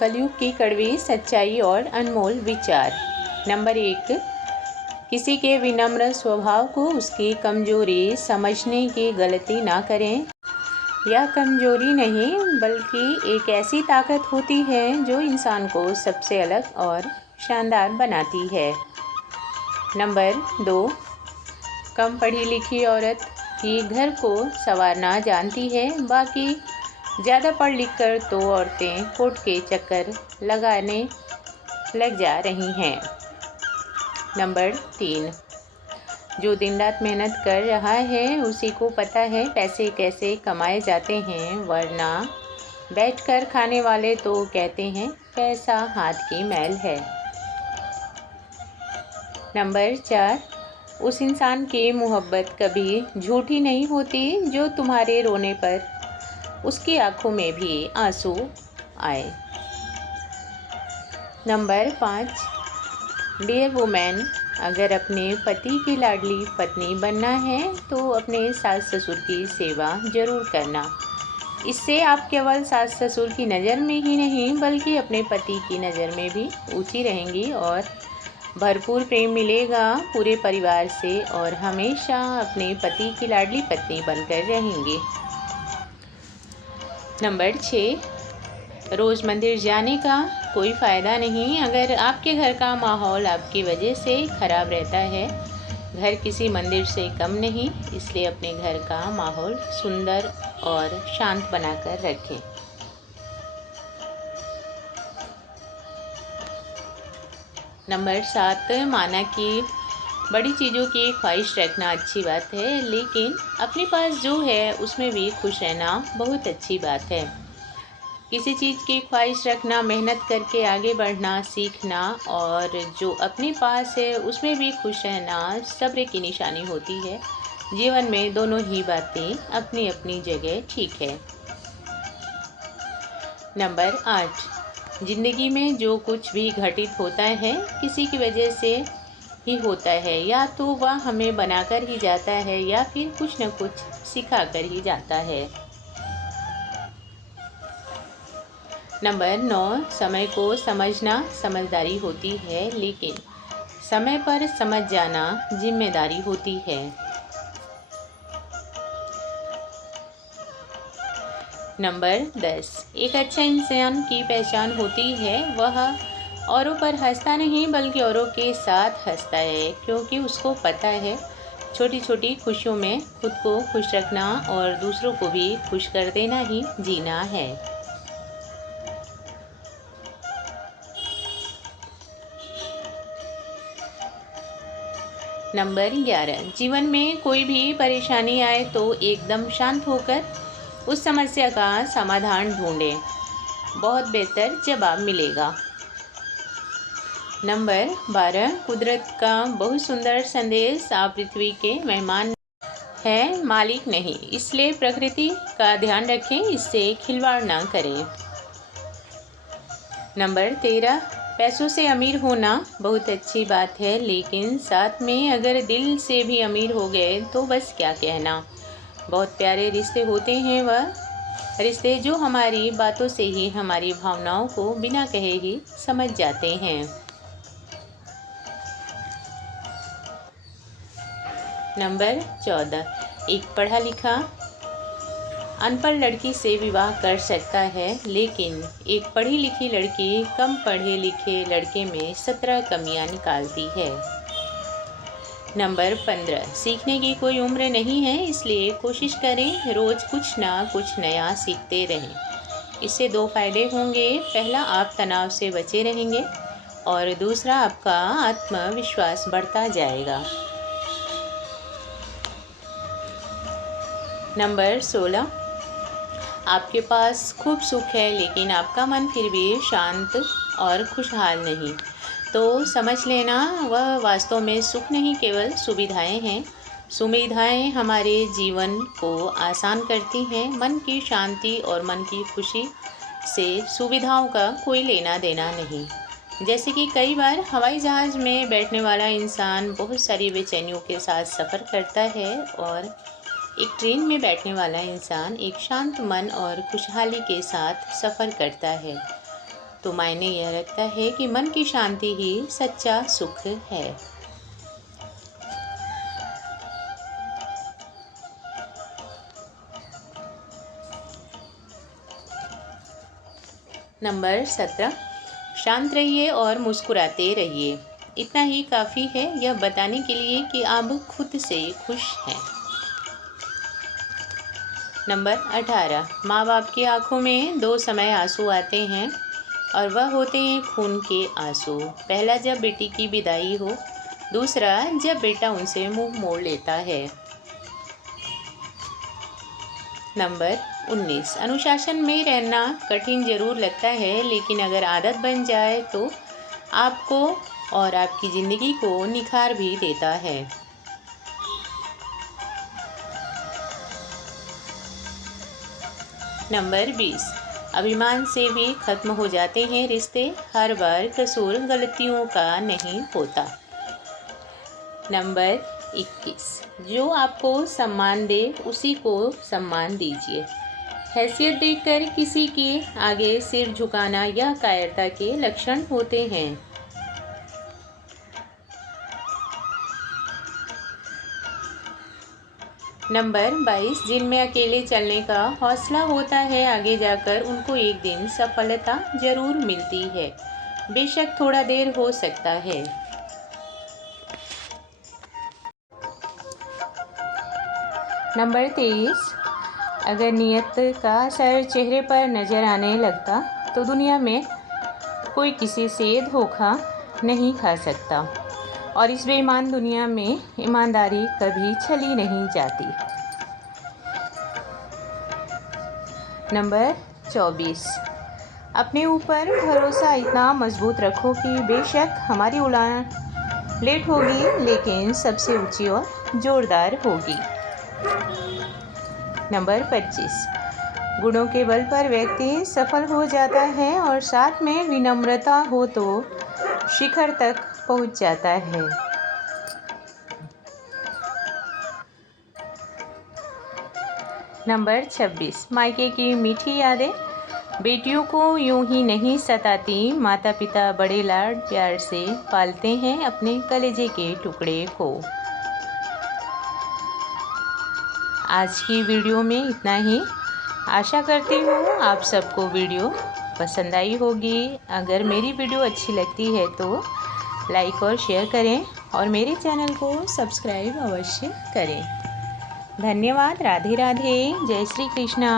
कलयुग की कड़वी सच्चाई और अनमोल विचार। नंबर 1, किसी के विनम्र स्वभाव को उसकी कमजोरी समझने की गलती ना करें। यह कमजोरी नहीं बल्कि एक ऐसी ताकत होती है जो इंसान को सबसे अलग और शानदार बनाती है। नंबर 2, कम पढ़ी लिखी औरत ही घर को संवारना जानती है, बाकी ज़्यादा पढ़ लिख कर तो औरतें कोर्ट के चक्कर लगाने लग जा रही हैं। नंबर 3, जो दिन रात मेहनत कर रहा है उसी को पता है पैसे कैसे कमाए जाते हैं, वरना बैठकर खाने वाले तो कहते हैं पैसा हाथ की मैल है। नंबर 4, उस इंसान की मोहब्बत कभी झूठी नहीं होती जो तुम्हारे रोने पर उसकी आंखों में भी आंसू आए। नंबर 5, डियर वुमेन, अगर अपने पति की लाडली पत्नी बनना है तो अपने सास ससुर की सेवा जरूर करना। इससे आप केवल सास ससुर की नज़र में ही नहीं बल्कि अपने पति की नज़र में भी ऊंची रहेंगी और भरपूर प्रेम मिलेगा पूरे परिवार से और हमेशा अपने पति की लाडली पत्नी बनकर रहेंगी। नंबर 6, रोज़ मंदिर जाने का कोई फ़ायदा नहीं अगर आपके घर का माहौल आपकी वजह से ख़राब रहता है। घर किसी मंदिर से कम नहीं, इसलिए अपने घर का माहौल सुंदर और शांत बनाकर रखें। नंबर 7, माना कि बड़ी चीज़ों की ख्वाहिश रखना अच्छी बात है, लेकिन अपने पास जो है उसमें भी खुश रहना बहुत अच्छी बात है। किसी चीज़ की ख्वाहिश रखना, मेहनत करके आगे बढ़ना सीखना और जो अपने पास है उसमें भी खुश रहना सब्र की निशानी होती है। जीवन में दोनों ही बातें अपनी अपनी जगह ठीक है। नंबर 8, ज़िंदगी में जो कुछ भी घटित होता है किसी की वजह से ही होता है, या तो वह हमें बनाकर ही जाता है या फिर कुछ न कुछ सिखा कर ही जाता है। नंबर 9, समय को समझना समझदारी होती है, लेकिन समय पर समझ जाना जिम्मेदारी होती है। नंबर 10, एक अच्छा इंसान की पहचान होती है वह औरों पर हंसता नहीं बल्कि औरों के साथ हंसता है, क्योंकि उसको पता है छोटी छोटी खुशियों में खुद को खुश रखना और दूसरों को भी खुश कर देना ही जीना है। नंबर 11, जीवन में कोई भी परेशानी आए तो एकदम शांत होकर उस समस्या का समाधान ढूंढें, बहुत बेहतर जवाब मिलेगा। नंबर 12, कुदरत का बहुत सुंदर संदेश, आप पृथ्वी के मेहमान हैं, मालिक नहीं, इसलिए प्रकृति का ध्यान रखें, इससे खिलवाड़ ना करें। नंबर 13, पैसों से अमीर होना बहुत अच्छी बात है, लेकिन साथ में अगर दिल से भी अमीर हो गए तो बस क्या कहना। बहुत प्यारे रिश्ते होते हैं वह रिश्ते जो हमारी बातों से ही हमारी भावनाओं को बिना कहे ही समझ जाते हैं। नंबर 14, एक पढ़ा लिखा अनपढ़ लड़की से विवाह कर सकता है, लेकिन एक पढ़ी लिखी लड़की कम पढ़े लिखे लड़के में 17 कमियां निकालती है। नंबर 15, सीखने की कोई उम्र नहीं है, इसलिए कोशिश करें रोज़ कुछ ना कुछ नया सीखते रहें। इससे 2 फायदे होंगे, पहला आप तनाव से बचे रहेंगे और दूसरा आपका आत्मविश्वास बढ़ता जाएगा। नंबर 16, आपके पास खूब सुख है लेकिन आपका मन फिर भी शांत और खुशहाल नहीं, तो समझ लेना वह वास्तव में सुख नहीं, केवल सुविधाएं हैं। सुविधाएं हमारे जीवन को आसान करती हैं। मन की शांति और मन की खुशी से सुविधाओं का कोई लेना देना नहीं। जैसे कि कई बार हवाई जहाज़ में बैठने वाला इंसान बहुत सारी बेचैनियों के साथ सफ़र करता है और एक ट्रेन में बैठने वाला इंसान एक शांत मन और खुशहाली के साथ सफ़र करता है। तो मायने यह रखता है कि मन की शांति ही सच्चा सुख है। नंबर 17, शांत रहिए और मुस्कुराते रहिए। इतना ही काफ़ी है यह बताने के लिए कि आप खुद से खुश हैं। नंबर 18, माँ बाप की आंखों में दो समय आंसू आते हैं और वह होते हैं खून के आंसू। पहला जब बेटी की विदाई हो, दूसरा जब बेटा उनसे मुंह मोड़ लेता है। नंबर 19, अनुशासन में रहना कठिन जरूर लगता है, लेकिन अगर आदत बन जाए तो आपको और आपकी ज़िंदगी को निखार भी देता है। नंबर 20, अभिमान से भी खत्म हो जाते हैं रिश्ते, हर बार कसूर गलतियों का नहीं होता। नंबर 21, जो आपको सम्मान दे उसी को सम्मान दीजिए। हैसियत देखकर किसी के आगे सिर झुकाना यह कायरता के लक्षण होते हैं। नंबर 22, जिनमें अकेले चलने का हौसला होता है, आगे जाकर उनको एक दिन सफलता जरूर मिलती है, बेशक थोड़ा देर हो सकता है। नंबर 23, अगर नियत का असर चेहरे पर नज़र आने लगता तो दुनिया में कोई किसी से धोखा नहीं खा सकता, और इस बेईमान दुनिया में ईमानदारी कभी छली नहीं जाती। नंबर 24, अपने ऊपर भरोसा इतना मजबूत रखो कि बेशक हमारी उड़ान लेट होगी, लेकिन सबसे ऊंची और जोरदार होगी। नंबर 25, गुणों के बल पर व्यक्ति सफल हो जाता है और साथ में विनम्रता हो तो शिखर तक पहुंच जाता है। नंबर 26, मायके की मीठी यादें बेटियों को यूं ही नहीं सताती, माता पिता बड़े लाड प्यार से पालते हैं अपने कलेजे के टुकड़े को। आज की वीडियो में इतना ही। आशा करती हूँ आप सबको वीडियो पसंद आई होगी। अगर मेरी वीडियो अच्छी लगती है तो लाइक और शेयर करें और मेरे चैनल को सब्सक्राइब अवश्य करें। धन्यवाद। राधे राधे। जय श्री कृष्णा।